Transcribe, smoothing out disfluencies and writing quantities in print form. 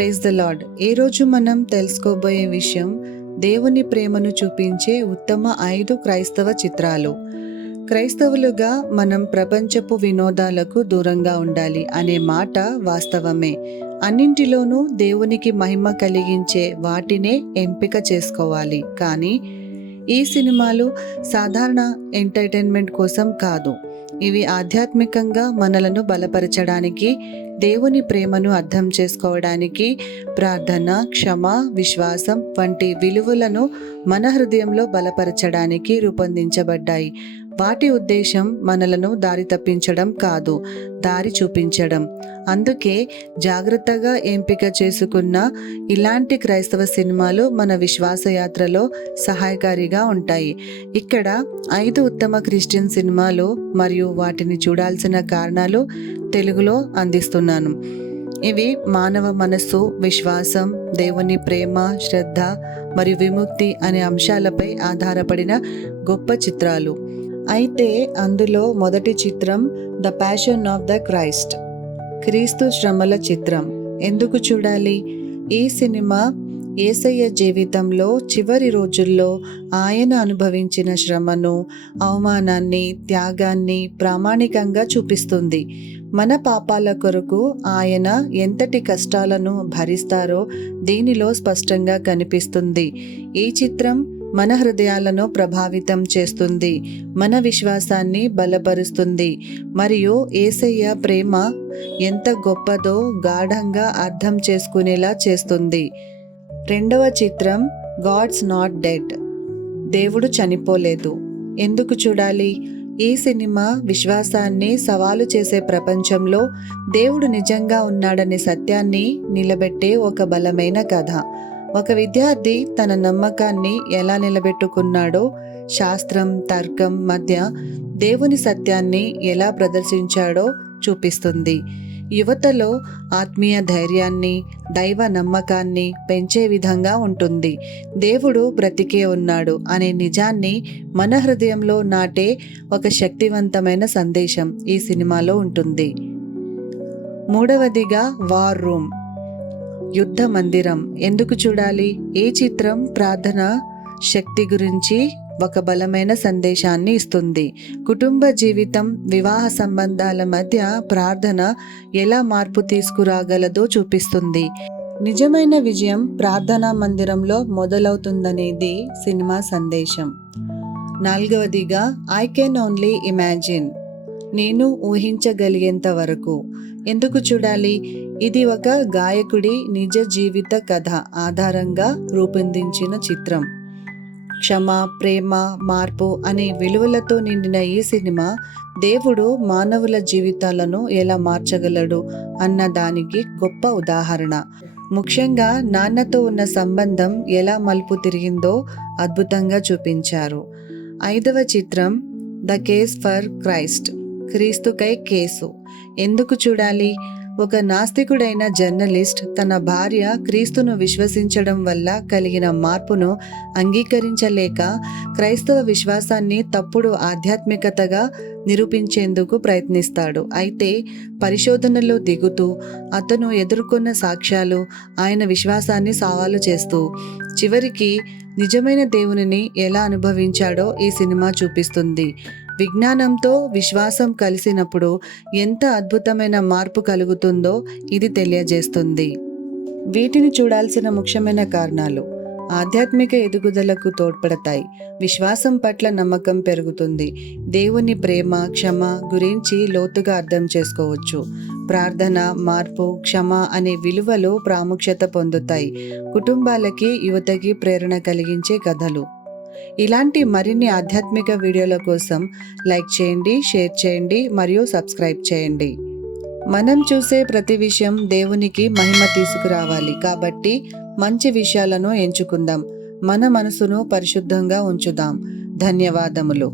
Praise the lord. ఈరోజు మనం తెలుసుకోబోయే విషయం దేవుని ప్రేమను చూపించే ఉత్తమ 5 క్రైస్తవ చిత్రాలు. క్రైస్తవులుగా మనం ప్రపంచపు వినోదాలకు దూరంగా ఉండాలి అనే మాట వాస్తవమే. అన్నింటిలోనూ దేవునికి మహిమ కలిగించే వాటినే ఎంపిక చేసుకోవాలి. కానీ ఈ సినిమాలు సాధారణ ఎంటర్టైన్మెంట్ కోసం కాదు. ఇవి ఆధ్యాత్మికంగా మనలను బలపరచడానికి, దేవుని ప్రేమను అర్థం చేసుకోవడానికి, ప్రార్థన, క్షమ, విశ్వాసం వంటి విలువలను మన హృదయంలో బలపరచడానికి రూపొందించబడ్డాయి. వాటి ఉద్దేశం మనలను దారి తప్పించడం కాదు, దారి చూపించడం. అందుకే జాగ్రత్తగా ఎంపిక చేసుకున్న ఇలాంటి క్రైస్తవ సినిమాలు మన విశ్వాస యాత్రలో సహాయకారిగా ఉంటాయి. ఇక్కడ 5 ఉత్తమ క్రిస్టియన్ సినిమాలు మరియు వాటిని చూడాల్సిన కారణాలు తెలుగులో అందిస్తున్నాను. ఇవి మానవ మనస్సు, విశ్వాసం, దేవుని ప్రేమ, శ్రద్ధ మరియు విముక్తి అనే అంశాలపై ఆధారపడిన గొప్ప చిత్రాలు. అయితే అందులో మొదటి చిత్రం the passion of the Christ, క్రీస్తు శ్రమల చిత్రం. ఎందుకు చూడాలి? ఈ సినిమా యేసయ్య జీవితంలో చివరి రోజుల్లో ఆయన అనుభవించిన శ్రమను, అవమానాన్ని, త్యాగాన్ని ప్రామాణికంగా చూపిస్తుంది. మన పాపాల కొరకు ఆయన ఎంతటి కష్టాలను భరిస్తారో దీనిలో స్పష్టంగా కనిపిస్తుంది. ఈ చిత్రం మన హృదయాలను ప్రభావితం చేస్తుంది, మన విశ్వాసాన్ని బలపరుస్తుంది మరియు యేసయ్య ప్రేమ ఎంత గొప్పదో గాఢంగా అర్థం చేసుకునేలా చేస్తుంది. రెండవ చిత్రం గాడ్స్ నాట్ డెడ్, దేవుడు చనిపోలేదు. ఎందుకు చూడాలి? ఈ సినిమా విశ్వాసాన్ని సవాలు చేసే ప్రపంచంలో దేవుడు నిజంగా ఉన్నాడనే సత్యాన్ని నిలబెట్టే ఒక బలమైన కథ. ఒక విద్యార్థి తన నమ్మకాన్ని ఎలా నిలబెట్టుకున్నాడో, శాస్త్రం, తర్కం మధ్య దేవుని సత్యాన్ని ఎలా ప్రదర్శించాడో చూపిస్తుంది. యువతలో ఆత్మీయ ధైర్యాన్ని, దైవ నమ్మకాన్ని పెంచే విధంగా ఉంటుంది. దేవుడు బ్రతికే ఉన్నాడు అనే నిజాన్ని మన హృదయంలో నాటే ఒక శక్తివంతమైన సందేశం ఈ సినిమాలో ఉంటుంది. మూడవదిగా వార్ రూమ్, యుద్ధ మందిరం. ఎందుకు చూడాలి? ఈ చిత్రం ప్రార్థన శక్తి గురించి ఒక బలమైన సందేశాన్ని ఇస్తుంది. కుటుంబ జీవితం, వివాహ సంబంధాల మధ్య ప్రార్థన ఎలా మార్పు తీసుకురాగలదో చూపిస్తుంది. నిజమైన విజయం ప్రార్థనా మందిరంలో మొదలవుతుందనేది సినిమా సందేశం. నాలుగవదిగా ఐ కెన్ ఓన్లీ ఇమాజిన్, నేను ఊహించగలిగేంత వరకు. ఎందుకు చూడాలి? ఇది ఒక గాయకుడి నిజ జీవిత కథ ఆధారంగా రూపొందించిన చిత్రం. క్షమ, ప్రేమ, మార్పు అనే విలువలతో నిండిన ఈ సినిమా దేవుడు మానవుల జీవితాలను ఎలా మార్చగలడు అన్న దానికి గొప్ప ఉదాహరణ. ముఖ్యంగా నాన్నతో ఉన్న సంబంధం ఎలా మలుపు తిరిగిందో అద్భుతంగా చూపించారు. ఐదవ చిత్రం ద కేస్ ఫర్ క్రైస్ట్, క్రీస్తుకై కేసు. ఎందుకు చూడాలి? ఒక నాస్తికుడైన జర్నలిస్ట్ తన భార్య క్రీస్తును విశ్వసించడం వల్ల కలిగిన మార్పును అంగీకరించలేక క్రైస్తవ విశ్వాసాన్ని తప్పుడు ఆధ్యాత్మికతగా నిరూపించేందుకు ప్రయత్నిస్తాడు. అయితే పరిశోధనలో దిగుతూ అతను ఎదుర్కొన్న సాక్ష్యాలు ఆయన విశ్వాసాన్ని సవాలు చేస్తూ చివరికి నిజమైన దేవునిని ఎలా అనుభవించాడో ఈ సినిమా చూపిస్తుంది. విజ్ఞానంతో విశ్వాసం కలిసినప్పుడు ఎంత అద్భుతమైన మార్పు కలుగుతుందో ఇది తెలియజేస్తుంది. వీటిని చూడాల్సిన ముఖ్యమైన కారణాలు: ఆధ్యాత్మిక ఎదుగుదలకు తోడ్పడతాయి, విశ్వాసం పట్ల నమ్మకం పెరుగుతుంది, దేవుని ప్రేమ, క్షమ గురించి లోతుగా అర్థం చేసుకోవచ్చు, ప్రార్థన, మార్పు, క్షమ అనే విలువలు ప్రాముఖ్యత పొందుతాయి, కుటుంబాలకి, యువతకి ప్రేరణ కలిగించే కథలు. ఇలాంటి మరిన్ని ఆధ్యాత్మిక వీడియోల కోసం లైక్ చేయండి, షేర్ చేయండి మరియు సబ్స్క్రైబ్ చేయండి. మనం చూసే ప్రతి విషయం దేవునికి మహిమ తీసుకురావాలి. కాబట్టి మంచి విషయాలను ఎంచుకుందాం, మన మనసును పరిశుద్ధంగా ఉంచుదాం. ధన్యవాదములు.